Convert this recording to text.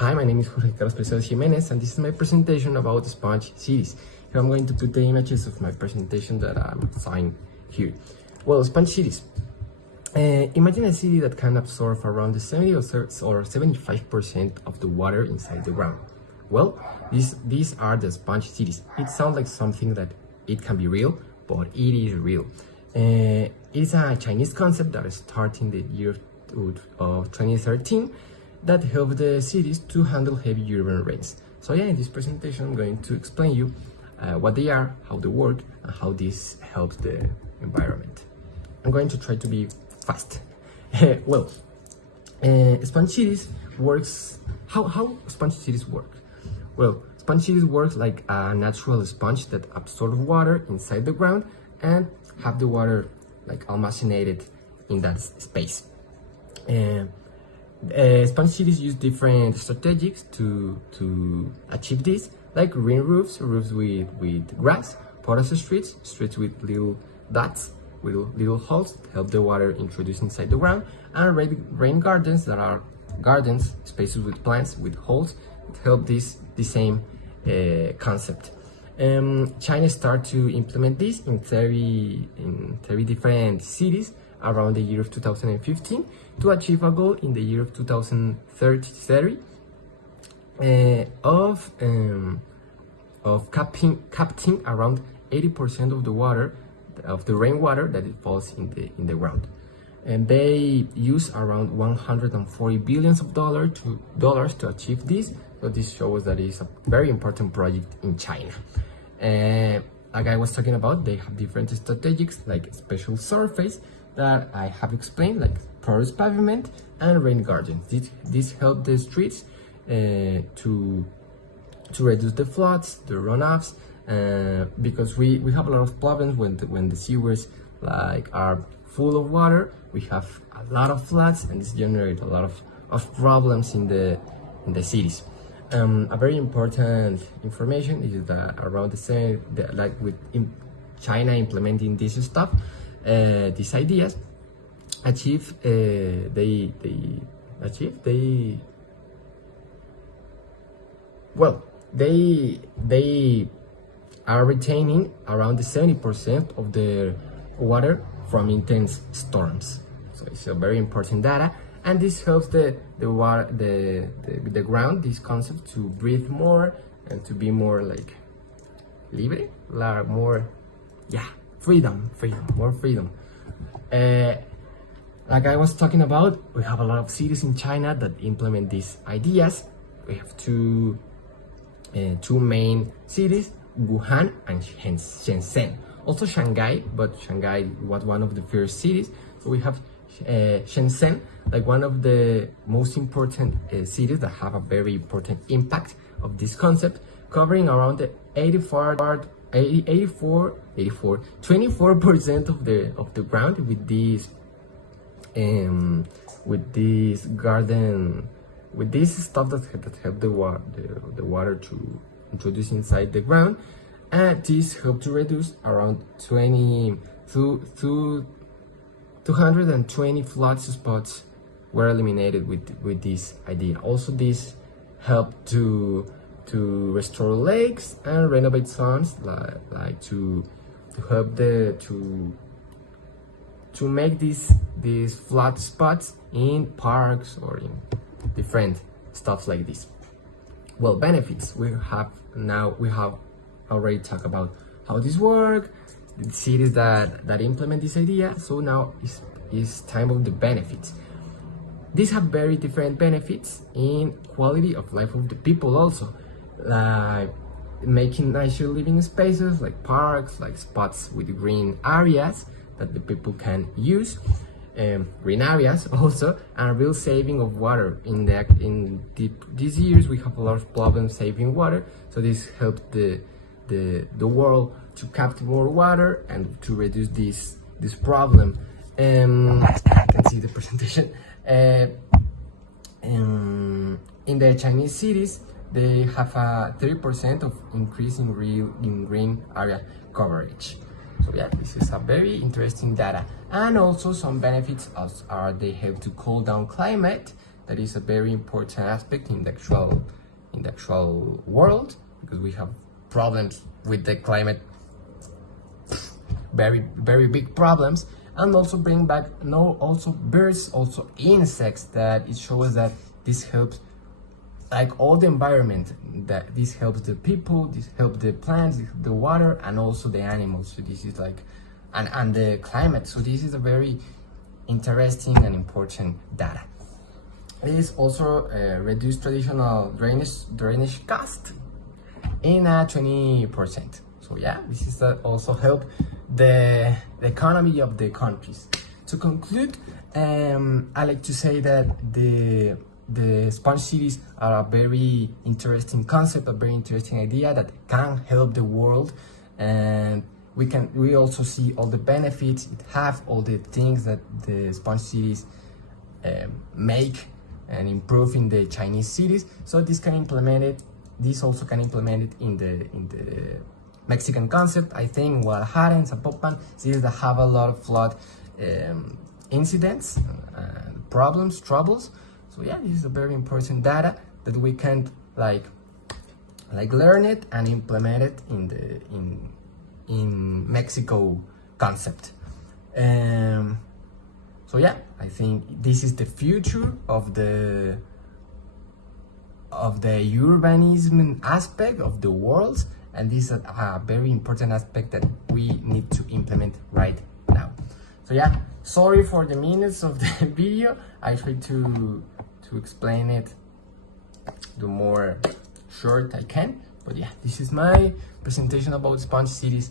Hi, my name is Jorge Preciado Jiménez, and this is my presentation about the sponge cities. Here I'm going to put the images of my presentation that I'm assigned here. Well, sponge cities. Imagine a city that can absorb around the 70 or 75% of the water inside the ground. Well, these are the sponge cities. It sounds like something that it can be real, but it is real. It is a Chinese concept that started in the year of 2013 that help the cities to handle heavy urban rains. So yeah, in this presentation I'm going to explain you what they are, how they work, and how this helps the environment. I'm going to try to be fast. Well, sponge cities works. How sponge cities work? Well, sponge cities works like a natural sponge that absorbs water inside the ground and have the water like almacenated in that space. Sponge cities use different strategies to achieve this, like green roofs with grass, porous streets with little dots, with little holes that help the water introduce inside the ground, and rain gardens that are gardens, spaces with plants with holes that help the same concept. China started to implement this in 30 different cities around the year of 2015 to achieve a goal in the year of 2030 of capturing around 80% of the water, of the rainwater that it falls in the ground. And they use around 140 billions of dollars to achieve this. So this shows that it's a very important project in China. Like I was talking about, they have different strategies like special surface that I have explained, like porous pavement and rain gardens. This help the streets to reduce the floods, the runoffs, because we have a lot of problems when the sewers like are full of water. We have a lot of floods, and this generates a lot of problems in the cities. A very important information is that around the same, like with China implementing this stuff, these ideas they are retaining around the 70% of the water from intense storms. So it's a very important data, and this helps the ground, this concept, to breathe more and to be more like libre, more, yeah, more freedom. Like I was talking about, we have a lot of cities in China that implement these ideas. We have two main cities, Wuhan and Shenzhen. Also Shanghai, but Shanghai was one of the first cities. So we have Shenzhen, like one of the most important cities that have a very important impact of this concept, covering around the 24% of the ground with this garden, with this stuff that help the water to introduce inside the ground, and this helped to reduce around 220 flood spots were eliminated with this idea. Also, this helped to restore lakes and renovate zones, like to help to make these flood spots in parks or in different stuff like this. Well, benefits we have already talked about how this works, the cities that implement this idea. So now is time of the benefits. These have very different benefits in quality of life of the people also, like making nicer living spaces, like parks, like spots with green areas that the people can use, green areas also, and real saving of water. These years we have a lot of problems saving water, so this helps the world to capture more water and to reduce this problem. You can see the presentation. In the Chinese cities, they have a 30% of increase in green area coverage. So yeah, this is a very interesting data. And also some benefits are they help to cool down climate, that is a very important aspect in the actual world, because we have problems with the climate, very big problems. And also bring back also birds, also insects, that it shows that this helps like all the environment, that this helps the people, this helps the plants, the water, and also the animals. So this is like and the climate. So this is a very interesting and important data. It is also reduce traditional drainage cost in 20%. So yeah, this is also help the economy of the countries. To conclude, I like to say that the sponge cities are a very interesting concept, a very interesting idea that can help the world, and we also see all the benefits it have, all the things that the sponge cities make and improve in the Chinese cities. So this can implement it. This also can implement it in the Mexican concept. I think Guadalajara and Zapopan, cities that have a lot of flood incidents, problems, troubles. So yeah, this is a very important data that we can like learn it and implement it in Mexico concept. So yeah, I think this is the future of the urbanism aspect of the world, and this is a very important aspect that we need to implement right now. So yeah, sorry for the minutes of the video. I try to explain it the more short I can, but yeah, this is my presentation about sponge cities.